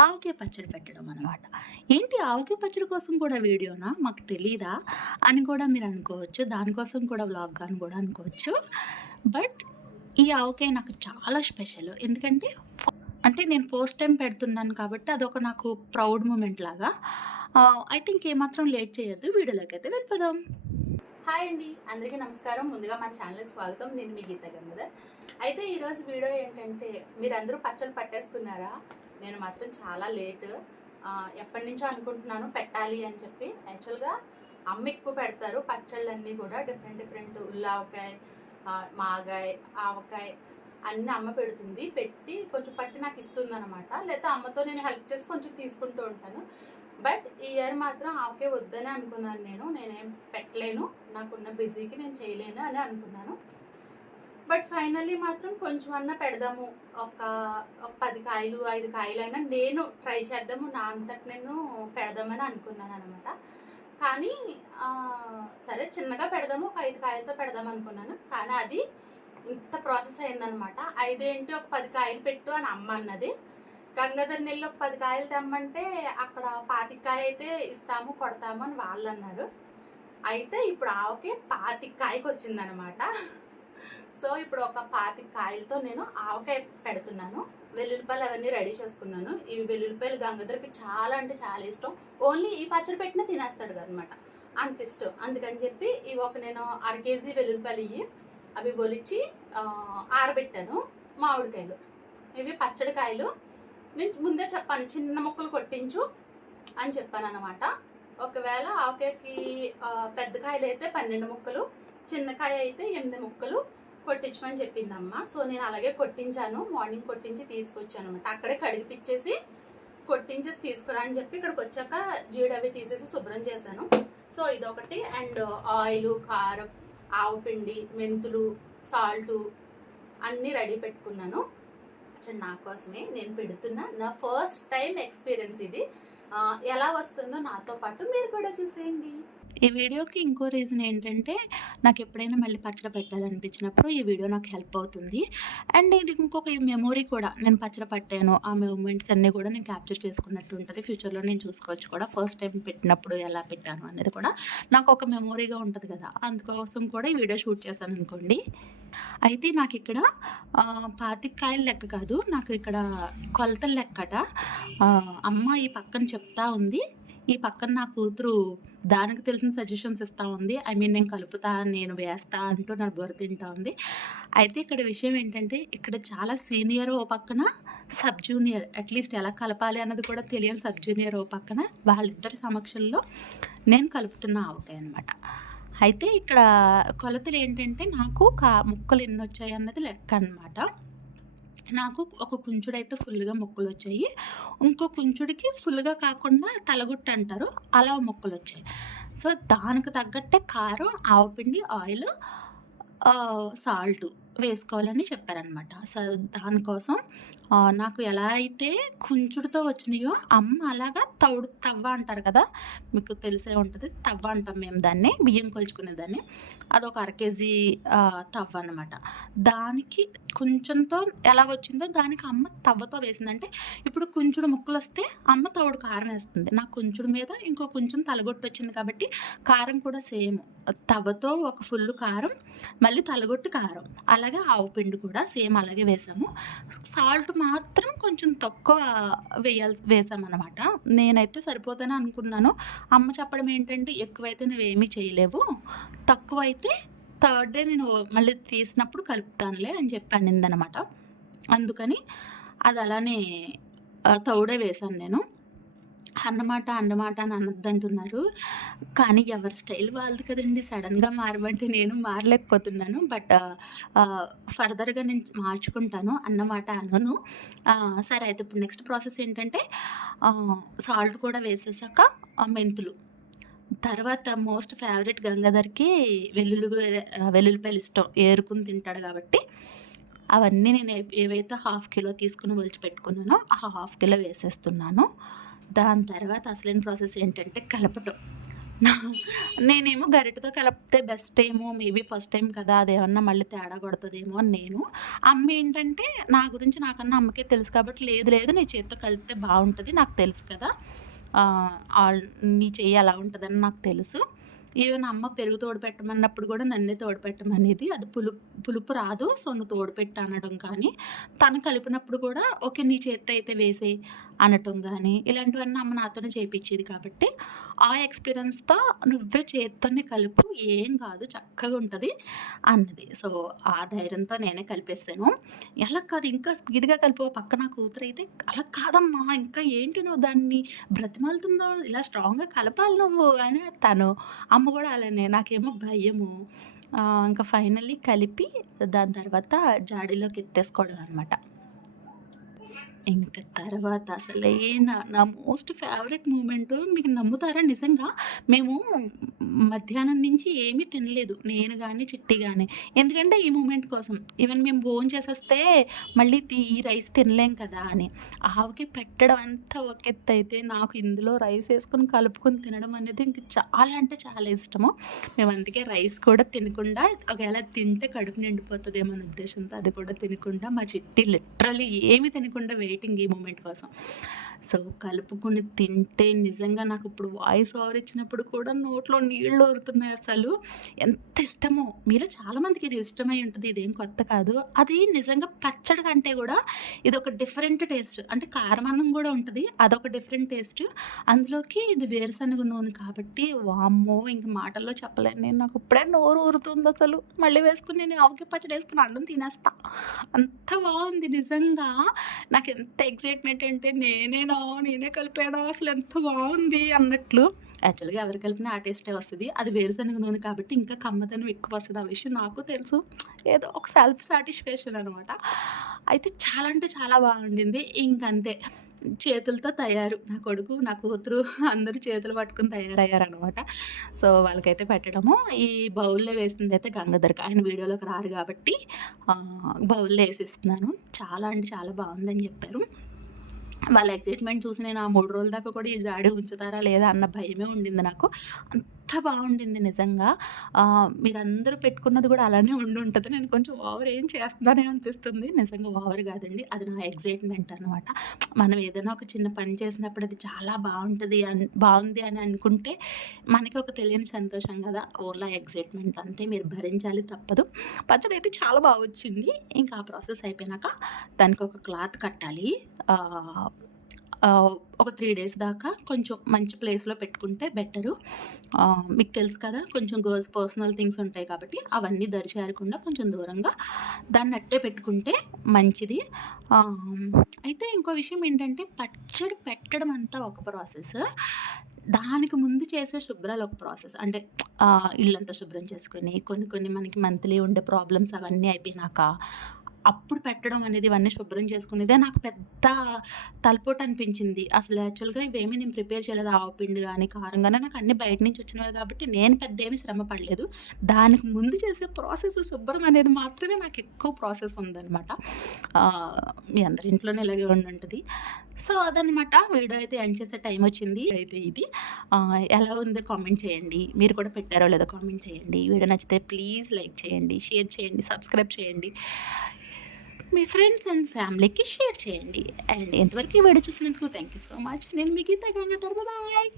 ఆవకాయ పచ్చడి పెట్టడం అనమాట ఏంటి ఆవకాయ పచ్చడి కోసం కూడా వీడియోనా? మాకు తెలీదా? అని కూడా మీరు అనుకోవచ్చు. దానికోసం కూడా వ్లాగ్ అని కూడా అనుకోవచ్చు. బట్ ఈ ఆవకాయ నాకు చాలా స్పెషల్. ఎందుకంటే అంటే నేను ఫస్ట్ టైం పెడుతున్నాను కాబట్టి అదొక నాకు ప్రౌడ్ మూమెంట్ లాగా. ఐ థింక్ ఏమాత్రం లేట్ చేయొద్దు. వీడియోలోకి అయితే వెళ్ళిపోదాం. హాయ్ అండి. అందరికీ నమస్కారం. ముందుగా మా ఛానల్కి స్వాగతం. నేను మీ గీత గంగదర్ అయితే ఈరోజు వీడియో ఏంటంటే మీరందరూ పచ్చళ్ళు పట్టేసుకున్నారా? నేను మాత్రం చాలా లేట్ ఎప్పటి నుంచో అనుకుంటున్నాను పెట్టాలి అని చెప్పి. యాక్చువల్గా అమ్మ ఎక్కువ పెడతారు పచ్చళ్ళన్నీ కూడా డిఫరెంట్ డిఫరెంట్ ఉల్లావకాయ మాగాయ ఆవకాయ అన్ని అమ్మ పెడుతుంది. పెట్టి కొంచెం పట్టి నాకు ఇస్తుంది అనమాట లేకపోతే అమ్మతో నేను హెల్ప్ చేసి కొంచెం తీసుకుంటూ ఉంటాను. బట్ ఈ ఇయర్ మాత్రం ఆవకే వద్దని అనుకున్నాను నేను. నేనేం పెట్టలేను. నాకున్న బిజీకి నేను చేయలేను అని అనుకున్నాను. బట్ ఫైనల్లీ మాత్రం కొంచెం అన్నా పెడదాము. ఒక ఒక పది కాయలు ఐదు కాయలు అయినా నేను ట్రై చేద్దాము. నా అంతటి నేను పెడదామని అనుకున్నాను అనమాట కానీ సరే చిన్నగా పెడదాము. ఒక ఐదు కాయలతో పెడదాం అనుకున్నాను. కానీ అది ఇంత ప్రాసెస్ అయిందనమాట ఐదేంటి ఒక పది కాయలు పెట్టు అని అమ్మ అన్నది. గంగాధర్ నెల్లి ఒక పది కాయలు తెమ్మంటే అక్కడ పాతికాయ అయితే ఇస్తాము కొడతాము అని వాళ్ళు అన్నారు అయితే ఇప్పుడు ఆవకే పాతికాయకి వచ్చిందనమాట సో ఇప్పుడు ఒక పాతి కాయలతో నేను ఆవకాయ పెడుతున్నాను. వెల్లుల్లిపాయలు అవన్నీ రెడీ చేసుకున్నాను. ఇవి వెల్లుల్లిపాయలు గంగాధరకి చాలా అంటే చాలా ఇష్టం. ఓన్లీ ఈ పచ్చడి పెట్టినా తినేస్తాడు అనమాట అంత ఇష్టం. అందుకని చెప్పి ఇవి ఒక నేను అర కేజీ వెల్లుల్లిపాయలు ఇవి అవి ఒలిచి ఆరబెట్టాను మామిడికాయలు. ఇవి పచ్చడి కాయలు. నేను ముందే చెప్పాను చిన్న ముక్కలు కొట్టించు అని చెప్పాను అనమాట ఒకవేళ ఆవకాయకి పెద్ద కాయలు అయితే పన్నెండు ముక్కలు చిన్న కాయ అయితే ఎనిమిది ముక్కలు కొట్టించమని చెప్పిందమ్మ. సో నేను అలాగే కొట్టించాను. మార్నింగ్ కొట్టించి తీసుకొచ్చాను అనమాట అక్కడే కడిగిపిచ్చేసి కొట్టించేసి తీసుకురా అని చెప్పి ఇక్కడికి వచ్చాక జీడి అవి తీసేసి శుభ్రం చేశాను. సో ఇదొకటి. అండ్ ఆయిల్ కారం ఆవు పిండి మెంతులు సాల్ట్ అన్నీ రెడీ పెట్టుకున్నాను. నా కోసమే నేను పెడుతున్నా నా ఫస్ట్ టైం ఎక్స్పీరియన్స్ ఇది. ఎలా వస్తుందో నాతో పాటు మీరు కూడా చూసేయండి. ఈ వీడియోకి ఇంకో రీజన్ ఏంటంటే నాకు ఎప్పుడైనా మళ్ళీ పచ్చడి పెట్టాలనిపించినప్పుడు ఈ వీడియో నాకు హెల్ప్ అవుతుంది. అండ్ ఇది ఇంకొక మెమొరీ కూడా. నేను పచ్చడి పట్టాను. ఆ మూమెంట్స్ అన్నీ కూడా నేను క్యాప్చర్ చేసుకున్నట్టు ఉంటుంది. ఫ్యూచర్లో నేను చూసుకోవచ్చు కూడా. ఫస్ట్ టైం పెట్టినప్పుడు ఎలా పెట్టాను అనేది కూడా నాకు ఒక మెమొరీగా ఉంటుంది కదా. అందుకోసం కూడా ఈ వీడియో షూట్ చేశాను అనుకోండి. అయితే నాకు ఇక్కడ పాతికాయల లెక్క కాదు నాకు ఇక్కడ కొలతల లెక్కట. అమ్మ ఈ పక్కన చెప్తా ఉంది ఈ పక్కన నా కూతురు దానికి తెలిసిన సజెషన్స్ ఇస్తూ ఉంది ఐ మీన్ నేను కలుపుతా నేను వేస్తా అంటూ నా బుర్ర తింటా ఉంది. అయితే ఇక్కడ విషయం ఏంటంటే ఇక్కడ చాలా సీనియర్ ఓ పక్కన సబ్ జూనియర్ అట్లీస్ట్ ఎలా కలపాలి అన్నది కూడా తెలియని సబ్ జూనియర్ ఓ పక్కన వాళ్ళిద్దరి సమక్షంలో నేను కలుపుతున్న ఆవకాయ అనమాట అయితే ఇక్కడ కొలతలు ఏంటంటే నాకు కా ముక్కలు ఎన్ని వచ్చాయి అన్నది లెక్క అనమాట నాకు ఒక కుంచుడైతే ఫుల్గా మొక్కలు వచ్చాయి ఇంకో కుంచుడికి ఫుల్గా కాకుండా తలగుట్టు అంటారు అలా ముక్కలు వచ్చాయి సో దానికి తగ్గట్టే కారం ఆవపిండి ఆయిల్ సాల్ట్. వేసుకోవాలని చెప్పారనమాట సో దానికోసం నాకు ఎలా అయితే కుంచుడుతో వచ్చినాయో అమ్మ అలాగా తౌడు తవ్వ అంటారు కదా మీకు తెలిసే ఉంటుంది తవ్వ అంటాం మేము దాన్ని బియ్యం కొలుచుకునేదాన్ని. అదొక అర కేజీ తవ్వ అనమాట దానికి కొంచెంతో ఎలా వచ్చిందో దానికి అమ్మ తవ్వతో వేసిందంటే ఇప్పుడు కుంచుడు ముక్కలు వస్తే అమ్మ తౌడు కారం వేస్తుంది. నాకు కుంచుడు మీద ఇంకో కొంచెం తలగొట్టు వచ్చింది కాబట్టి కారం కూడా సేమ్. తవ్వతో ఒక ఫుల్ కారం మళ్ళీ తలగొట్టు కారం. అలా అలాగే ఆవు పిండి కూడా సేమ్ అలాగే వేసాము. సాల్ట్ మాత్రం కొంచెం తక్కువ వేయాల్సి వేసామన్నమాట. నేనైతే సరిపోతాను అనుకున్నాను. అమ్మ చెప్పడం ఏంటంటే ఎక్కువైతే నువ్వేమీ చేయలేవు. తక్కువ అయితే థర్డ్ డే నేను మళ్ళీ తీసినప్పుడు కలుపుతానులే అని చెప్పి అనిందనమాట అందుకని అది అలానే ఆ, వేశాను నేను. అన్నమాట అన్నమాట అని అనొద్దంటున్నారు. కానీ ఎవరి స్టైల్ వాళ్ళది కదండి. సడన్గా మారమంటే నేను మారలేకపోతున్నాను. బట్ ఫర్దర్గా నేను మార్చుకుంటాను అన్నమాట అనను. సరే అయితే ఇప్పుడు నెక్స్ట్ ప్రాసెస్ ఏంటంటే సాల్ట్ కూడా వేసేసాక మెంతులు. తర్వాత మోస్ట్ ఫేవరెట్ గంగాధర్కి వెల్లుల్లి వెల్లుల్లిపాయలు ఇష్టం. ఏరుకుని తింటాడు కాబట్టి. అవన్నీ నేను ఏవైతే హాఫ్ కిలో తీసుకుని ఒలిచి పెట్టుకున్నానో ఆ హాఫ్ కిలో వేసేస్తున్నాను. దాని తర్వాత అసలైన ప్రాసెస్ ఏంటంటే కలపటం. నేనేమో గరిటతో కలిపితే బెస్ట్ ఏమో మేబీ ఫస్ట్ టైం కదా అదేమన్నా మళ్ళీ తేడా కొడుతుందేమో అని నేను. అమ్మ ఏంటంటే నా గురించి నాకన్నా అమ్మకే తెలుసు కాబట్టి లేదు లేదు నీ చేత్తో కలిపితే బాగుంటుంది నాకు తెలుసు కదా. నీ చెయ్యి అలా ఉంటుందని నాకు తెలుసు. ఈవెన్ అమ్మ పెరుగు తోడు పెట్టమన్నప్పుడు కూడా నన్నే తోడు పెట్టమనేది అది పులుపు పులుపు రాదు సో నువ్వు తోడు పెట్టు అనడం కానీ. తను కలిపినప్పుడు కూడా ఓకే నీ చేత్తో అయితే వేసే అనటం కానీ ఇలాంటివన్నీ అమ్మ నాతోనే చేయించేది కాబట్టి ఆ ఎక్స్పీరియన్స్తో నువ్వే చేత్తోనే కలుపు ఏం కాదు చక్కగా ఉంటుంది అన్నది. సో ఆ ధైర్యంతో నేనే కలిపేస్తాను. ఎలా కాదు ఇంకా స్పీడ్గా కలిపి పక్కన కూతురు అయితే అలా కాదమ్మా ఇంకా ఏంటి నువ్వు దాన్ని బ్రతిమాలుతుందో ఇలా స్ట్రాంగ్గా కలపాలి నువ్వు అని తను. అమ్మ కూడా అలానే నాకేమో భయము. ఇంకా ఫైనల్లీ కలిపి దాని తర్వాత జాడీలోకి ఎత్తేసుకోవడం అనమాట ఇంకా తర్వాత అసలే నా నా మోస్ట్ ఫేవరెట్ మూమెంట్ మీకు నమ్ముతారా? నిజంగా మేము మధ్యాహ్నం నుంచి ఏమీ తినలేదు నేను కానీ చిట్టి కానీ ఎందుకంటే ఈ మూమెంట్ కోసం. ఈవెన్ మేము భోజనం చేసేస్తే మళ్ళీ ఈ రైస్ తినలేం కదా అని. ఆవుకి పెట్టడం అంతా ఒక ఎత్తు అయితే నాకు ఇందులో రైస్ వేసుకొని కలుపుకొని తినడం అనేది ఇంక చాలా అంటే చాలా ఇష్టము. మేము అందుకే రైస్ కూడా తినకుండా ఒకవేళ తింటే కడుపు నిండిపోతుంది ఏమన్న ఉద్దేశంతో అది కూడా తినకుండా మా చిట్టి లిటరలీ ఏమి తినకుండా వెయిట్ వెయిటింగ్ ఈ మూమెంట్ కోసం. సో కలుపుకొని తింటే నిజంగా నాకు ఇప్పుడు వాయిస్ ఓవర్ ఇచ్చినప్పుడు కూడా నోట్లో నీళ్ళు ఊరుతున్నాయి అసలు. ఎంత ఇష్టమో. మీరు చాలామందికి ఇది ఇష్టమై ఉంటుంది ఇదేం కొత్త కాదు. అది నిజంగా పచ్చడి కంటే కూడా ఇది ఒక డిఫరెంట్ టేస్ట్. అంటే కారమన్నం కూడా ఉంటుంది అదొక డిఫరెంట్ టేస్ట్. అందులోకి ఇది వేరుశనగ నూనె కాబట్టి వామ్మో ఇంక మాటల్లో చెప్పలేను నేను. నాకు ఇప్పుడే నోరు ఊరుతుంది అసలు. మళ్ళీ వేసుకుని నేను ఆవకాయ పచ్చడి వేసుకుని అన్నం తినేస్తా. అంత బాగుంది నిజంగా. నాకు ఎంత ఎక్సైట్మెంట్ అంటే నేనే నేనేనా నేనే కలిపాను అసలు ఎంత బాగుంది అన్నట్లు. యాక్చువల్గా ఎవరు కలిపినా ఆ టేస్టే వస్తుంది. అది వేరుశనగ నూనె కాబట్టి ఇంకా కమ్మదనం ఎక్కువ వస్తుంది. ఆ విషయం నాకు తెలుసు. ఏదో ఒక సెల్ఫ్ సాటిస్ఫాక్షన్ అనమాట అయితే చాలా అంటే చాలా బాగుండింది. ఇంకంతే. చేతులతో తయారు. నా కొడుకు నా కూతురు అందరూ చేతులు పట్టుకుని తయారయ్యారనమాట సో వాళ్ళకైతే పెట్టడము. ఈ బౌల్లో వేసింది అయితే గంగాధర్కి ఆయన వీడియోలోకి రారు కాబట్టి బౌల్లో వేసిస్తున్నాను. చాలా అంటే చాలా బాగుందని చెప్పారు. వాళ్ళ ఎగ్జైట్మెంట్ చూసి నేను ఆ మూడు రోజుల దాకా కూడా ఈ జాడీ ఉంచుతారా లేదా అన్న భయమే ఉండింది నాకు. అంత బాగుండింది నిజంగా. మీరందరూ పెట్టుకున్నది కూడా అలానే ఉండి ఉంటుంది. నేను కొంచెం ఓవర్ ఏం చేస్తున్నానే అనిపిస్తుంది. నిజంగా ఓవర్ కాదండి. అది నా ఎగ్జైట్మెంట్ అనమాట మనం ఏదైనా ఒక చిన్న పని చేసినప్పుడు అది చాలా బాగుంటుంది అని బాగుంది అని అనుకుంటే మనకి ఒక తెలియని సంతోషం కదా. ఓలా ఎగ్జైట్మెంట్ అంతే. మీరు భరించాలి తప్పదు. పచ్చడి అయితే చాలా బాగా వచ్చింది ఇంకా ఆ ప్రాసెస్ అయిపోయినాక దానికి ఒక క్లాత్ కట్టాలి. ఒక త్రీ డేస్ దాకా కొంచెం మంచి ప్లేస్లో పెట్టుకుంటే బెటరు మీకు తెలుసు కదా కొంచెం గర్ల్స్ పర్సనల్ థింగ్స్ ఉంటాయి కాబట్టి అవన్నీ దరిచేరకుండా కొంచెం దూరంగా దాన్ని అట్టే పెట్టుకుంటే మంచిది. అయితే ఇంకో విషయం ఏంటంటే పచ్చడి పెట్టడం అంతా ఒక ప్రాసెస్ దానికి ముందు చేసే శుభ్రాలు ఒక ప్రాసెస్ అంటే ఇల్లంతా శుభ్రం చేసుకొని కొన్ని కొన్ని మనకి మంత్లీ ఉండే ప్రాబ్లమ్స్ అవన్నీ అయిపోయినాక అప్పుడు పెట్టడం అనేది ఇవన్నీ శుభ్రం చేసుకునేదే నాకు పెద్ద తలపోటు అనిపించింది. అసలు యాక్చువల్గా ఇవేమీ నేను ప్రిపేర్ చేయలేదు. ఆవపిండి కానీ కారం కానీ నాకు అన్ని బయట నుంచి వచ్చినవి కాబట్టి నేను పెద్ద ఏమీ శ్రమ పడలేదు. దానికి ముందు చేసే ప్రాసెస్ శుభ్రం అనేది మాత్రమే నాకు ఎక్కువ ప్రాసెస్ ఉందన్నమాట. మీ అందరి ఇంట్లోనే ఇలాగే ఉండి ఉంటుంది సో అదనమాట వీడియో అయితే ఎండ్ చేసే టైం వచ్చింది. అయితే ఇది. ఎలా ఉందో కామెంట్ చేయండి. మీరు కూడా పెట్టారో లేదో కామెంట్ చేయండి. వీడియో నచ్చితే ప్లీజ్ లైక్ చేయండి షేర్ చేయండి సబ్స్క్రైబ్ చేయండి. మీ ఫ్రెండ్స్ అండ్ ఫ్యామిలీకి షేర్ చేయండి. అండ్ ఎంతవరకు వీడియో చూసినందుకు థ్యాంక్ యూ సో మచ్. నేను మీకు గంగాధర్. బాయ్.